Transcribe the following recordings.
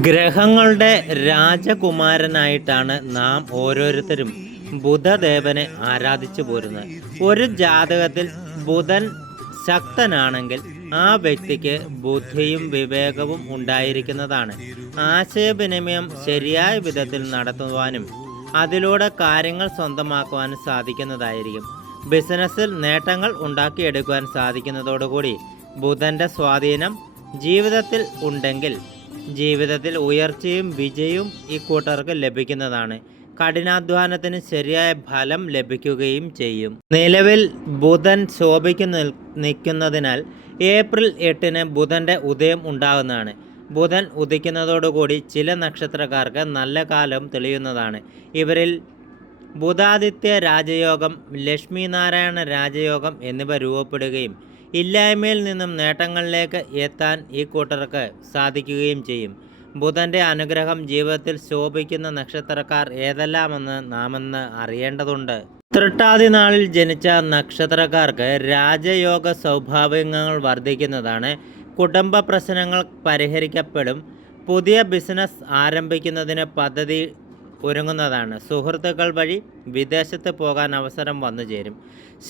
ഗ്രഹങ്ങളുടെ രാജകുമാരനായിട്ടാണ് നാം ഓരോരുത്തരും ബുധദേവനെ ആരാധിച്ചു പോരുന്നത്. ഒരു ജാതകത്തിൽ ബുധൻ ശക്തനാണെങ്കിൽ ആ വ്യക്തിക്ക് ബുദ്ധിയും വിവേകവും ഉണ്ടായിരിക്കുന്നതാണ്. ആശയവിനിമയം ശരിയായ വിധത്തിൽ നടത്തുവാനും അതിലൂടെ കാര്യങ്ങൾ സ്വന്തമാക്കുവാനും സാധിക്കുന്നതായിരിക്കും. ബിസിനസ്സിൽ നേട്ടങ്ങൾ ഉണ്ടാക്കിയെടുക്കുവാൻ സാധിക്കുന്നതോടുകൂടി ബുധന്റെ സ്വാധീനം ജീവിതത്തിൽ ഉണ്ടെങ്കിൽ ജീവിതത്തിൽ ഉയർച്ചയും വിജയവും ഈ കൂട്ടർക്ക് ലഭിക്കുന്നതാണ്. കഠിനാധ്വാനത്തിന് ശരിയായ ഫലം ലഭിക്കുകയും ചെയ്യും. നിലവിൽ ബുധൻ ശോഭിക്കു നിൽക്കുന്നതിനാൽ ഏപ്രിൽ എട്ടിന് ബുധന്റെ ഉദയം ഉണ്ടാകുന്നതാണ്. ബുധൻ ഉദിക്കുന്നതോടുകൂടി ചില നക്ഷത്രക്കാർക്ക് നല്ല കാലം തെളിയുന്നതാണ്. ഇവരിൽ ബുധാദിത്യ രാജയോഗം ലക്ഷ്മി നാരായണ രാജയോഗം എന്നിവ രൂപപ്പെടുകയും ഇല്ലായ്മയിൽ നിന്നും നേട്ടങ്ങളിലേക്ക് എത്താൻ ഈ കൂട്ടർക്ക് സാധിക്കുകയും ചെയ്യും. ബുധന്റെ അനുഗ്രഹം ജീവിതത്തിൽ ശോഭിക്കുന്ന നക്ഷത്രക്കാർ ഏതെല്ലാമെന്ന് നാം ഇന്ന് അറിയേണ്ടതുണ്ട്. തൃട്ടാതി നാളിൽ ജനിച്ച നക്ഷത്രക്കാർക്ക് രാജയോഗ സൗഭാഗ്യങ്ങൾ വർദ്ധിക്കുന്നതാണ്. കുടുംബ പ്രശ്നങ്ങൾ പരിഹരിക്കപ്പെടും. പുതിയ ബിസിനസ് ആരംഭിക്കുന്നതിന് പദ്ധതി ഒരുങ്ങുന്നതാണ്. സുഹൃത്തുക്കൾ വഴി വിദേശത്ത് പോകാൻ അവസരം വന്നു ചേരും.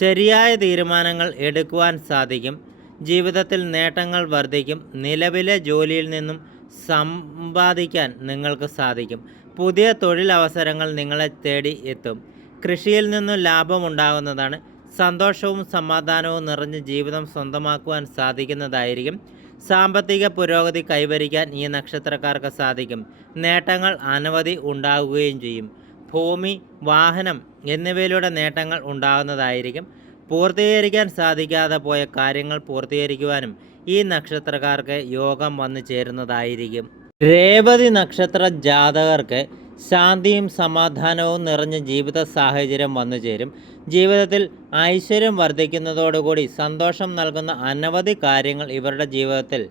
ശരിയായ തീരുമാനങ്ങൾ എടുക്കുവാൻ സാധിക്കും. ജീവിതത്തിൽ നേട്ടങ്ങൾ വർദ്ധിക്കും. നിലവിലെ ജോലിയിൽ നിന്നും സമ്പാദിക്കാൻ നിങ്ങൾക്ക് സാധിക്കും. പുതിയ തൊഴിലവസരങ്ങൾ നിങ്ങളെ തേടി എത്തും. കൃഷിയിൽ നിന്നും ലാഭമുണ്ടാകുന്നതാണ് സന്തോഷവും സമാധാനവും നിറഞ്ഞ് ജീവിതം സ്വന്തമാക്കുവാൻ സാധിക്കുന്നതായിരിക്കും. സാമ്പത്തിക പുരോഗതി കൈവരിക്കാൻ ഈ നക്ഷത്രക്കാർക്ക് സാധിക്കും. നേട്ടങ്ങൾ അനവധി ഉണ്ടാകുകയും ചെയ്യും. ഭൂമി വാഹനം എന്നിവയിലൂടെ നേട്ടങ്ങൾ ഉണ്ടാകുന്നതായിരിക്കും. പൂർത്തീകരിക്കാൻ സാധിക്കാതെ പോയ കാര്യങ്ങൾ പൂർത്തീകരിക്കുവാനും ഈ നക്ഷത്രക്കാർക്ക് യോഗം വന്നു ചേരുന്നതായിരിക്കും. രേവതി നക്ഷത്ര ജാതകർക്ക് ശാന്തിയും സമാധാനവും നിറഞ്ഞ ജീവിത സാഹചര്യം വന്നു ചേരും. ജീവിതത്തിൽ ഐശ്വര്യം വർദ്ധിക്കുന്നതോടുകൂടി സന്തോഷം നൽകുന്ന അനവധി കാര്യങ്ങൾ ഇവരുടെ ജീവിതത്തിൽ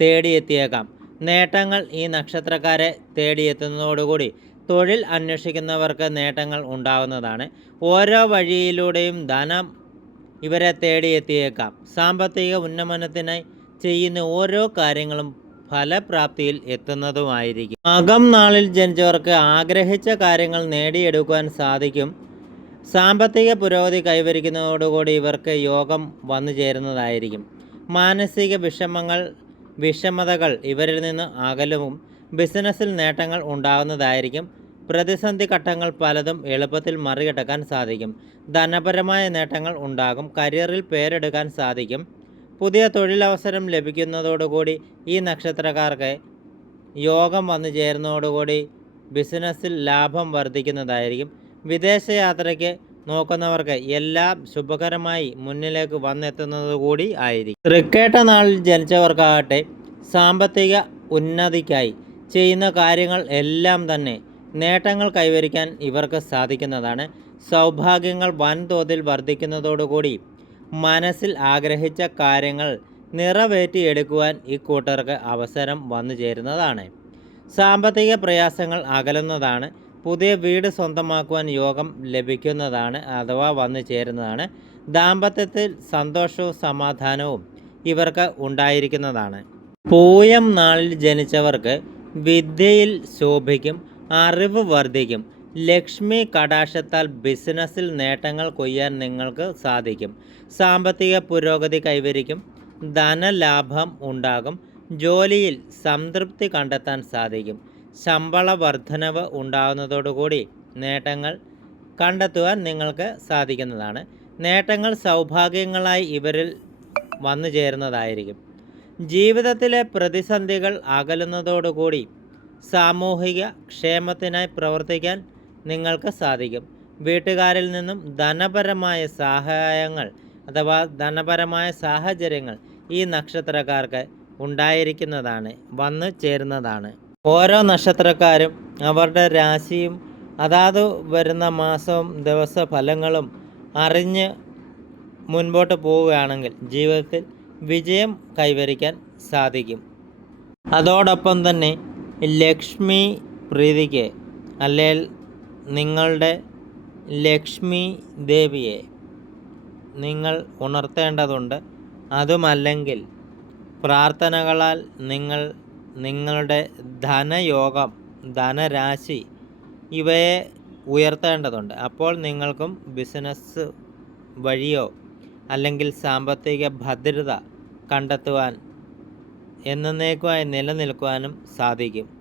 തേടിയെത്തിയേക്കാം. നേട്ടങ്ങൾ ഈ നക്ഷത്രക്കാരെ തേടിയെത്തുന്നതോടുകൂടി തൊഴിൽ അന്വേഷിക്കുന്നവർക്ക് നേട്ടങ്ങൾ ഉണ്ടാകുന്നതാണ് ഓരോ വഴിയിലൂടെയും ധനം ഇവരെ തേടിയെത്തിയേക്കാം. സാമ്പത്തിക ഉന്നമനത്തിനായി ചെയ്യുന്ന ഓരോ കാര്യങ്ങളും ഫലപ്രാപ്തിയിൽ എത്തുന്നതുമായിരിക്കും. അകം നാളിൽ ജനിച്ചവർക്ക് ആഗ്രഹിച്ച കാര്യങ്ങൾ നേടിയെടുക്കുവാൻ സാധിക്കും. സാമ്പത്തിക പുരോഗതി കൈവരിക്കുന്നതോടുകൂടി ഇവർക്ക് യോഗം വന്നു ചേരുന്നതായിരിക്കും. മാനസിക വിഷമങ്ങൾ വിഷമതകൾ ഇവരിൽ നിന്ന് അകലവും ബിസിനസ്സിൽ നേട്ടങ്ങൾ ഉണ്ടാകുന്നതായിരിക്കും പ്രതിസന്ധി ഘട്ടങ്ങൾ പലതും എളുപ്പത്തിൽ മറികടക്കാൻ സാധിക്കും. ധനപരമായ നേട്ടങ്ങൾ ഉണ്ടാകും. കരിയറിൽ പേരെടുക്കാൻ സാധിക്കും. പുതിയ തൊഴിലവസരം ലഭിക്കുന്നതോടുകൂടി ഈ നക്ഷത്രക്കാർക്ക് യോഗം വന്നു ചേരുന്നതോടുകൂടി ബിസിനസ്സിൽ ലാഭം വർദ്ധിക്കുന്നതായിരിക്കും. വിദേശയാത്രയ്ക്ക് നോക്കുന്നവർക്ക് എല്ലാം ശുഭകരമായി മുന്നിലേക്ക് വന്നെത്തുന്നത് കൂടി ആയിരിക്കും. തൃക്കേട്ട നാളിൽ ജനിച്ചവർക്കാകട്ടെ സാമ്പത്തിക ഉന്നതിക്കായി ചെയ്യുന്ന കാര്യങ്ങൾ എല്ലാം തന്നെ നേട്ടങ്ങൾ കൈവരിക്കാൻ ഇവർക്ക് സാധിക്കുന്നതാണ്. സൗഭാഗ്യങ്ങൾ വൻതോതിൽ വർദ്ധിക്കുന്നതോടുകൂടി മനസ്സിൽ ആഗ്രഹിച്ച കാര്യങ്ങൾ നിറവേറ്റിയെടുക്കുവാൻ ഈ കൂട്ടർക്ക് അവസരം വന്നു ചേരുന്നതാണ്. സാമ്പത്തിക പ്രയാസങ്ങൾ അകലുന്നതാണ്. പുതിയ വീട് സ്വന്തമാക്കുവാൻ യോഗം ലഭിക്കുന്നതാണ് അഥവാ വന്നു ചേരുന്നതാണ്. ദാമ്പത്യത്തിൽ സന്തോഷവും സമാധാനവും ഇവർക്ക് ഉണ്ടായിരിക്കുന്നതാണ്. പൂയം നാളിൽ ജനിച്ചവർക്ക് വിദ്യയിൽ ശോഭിക്കും അറിവ് വർദ്ധിക്കും ലക്ഷ്മി കടാക്ഷത്താൽ ബിസിനസ്സിൽ നേട്ടങ്ങൾ കൊയ്യാൻ നിങ്ങൾക്ക് സാധിക്കും. സാമ്പത്തിക പുരോഗതി കൈവരിക്കും. ധനലാഭം ഉണ്ടാകും. ജോലിയിൽ സംതൃപ്തി കണ്ടെത്താൻ സാധിക്കും. ശമ്പള വർധനവ് ഉണ്ടാകുന്നതോടുകൂടി നേട്ടങ്ങൾ കണ്ടെത്തുവാൻ നിങ്ങൾക്ക് സാധിക്കുന്നതാണ്. നേട്ടങ്ങൾ സൗഭാഗ്യങ്ങളായി ഇവരിൽ വന്നു ചേരുന്നതായിരിക്കും. ജീവിതത്തിലെ പ്രതിസന്ധികൾ അകലുന്നതോടുകൂടി സാമൂഹിക ക്ഷേമത്തിനായി പ്രവർത്തിക്കാൻ നിങ്ങൾക്ക് സാധിക്കും. വീട്ടുകാരിൽ നിന്നും ധനപരമായ സഹായങ്ങൾ അഥവാ ധനപരമായ സാഹചര്യങ്ങൾ ഈ നക്ഷത്രക്കാർക്ക് ഉണ്ടായിരിക്കുന്നതാണ് വന്നു ചേരുന്നതാണ്. ഓരോ നക്ഷത്രക്കാരും അവരുടെ രാശിയും അതാത് വരുന്ന മാസവും ദിവസ ഫലങ്ങളും അറിഞ്ഞ് മുൻപോട്ട് പോവുകയാണെങ്കിൽ ജീവിതത്തിൽ വിജയം കൈവരിക്കാൻ സാധിക്കും. അതോടൊപ്പം തന്നെ ലക്ഷ്മി പ്രീതിക്ക് അല്ലെങ്കിൽ നിങ്ങളുടെ ലക്ഷ്മി ദേവിയെ നിങ്ങൾ ഉണർത്തേണ്ടതുണ്ട്. അതുമല്ലെങ്കിൽ പ്രാർത്ഥനകളാൽ നിങ്ങൾ നിങ്ങളുടെ ധനയോഗം ധനരാശി ഇവയെ ഉയർത്തേണ്ടതുണ്ട്. അപ്പോൾ നിങ്ങൾക്കും ബിസിനസ് വഴിയോ അല്ലെങ്കിൽ സാമ്പത്തിക ഭദ്രത കണ്ടെത്തുവാൻ എന്നേക്കുമായി നിലനിൽക്കുവാനും സാധിക്കും.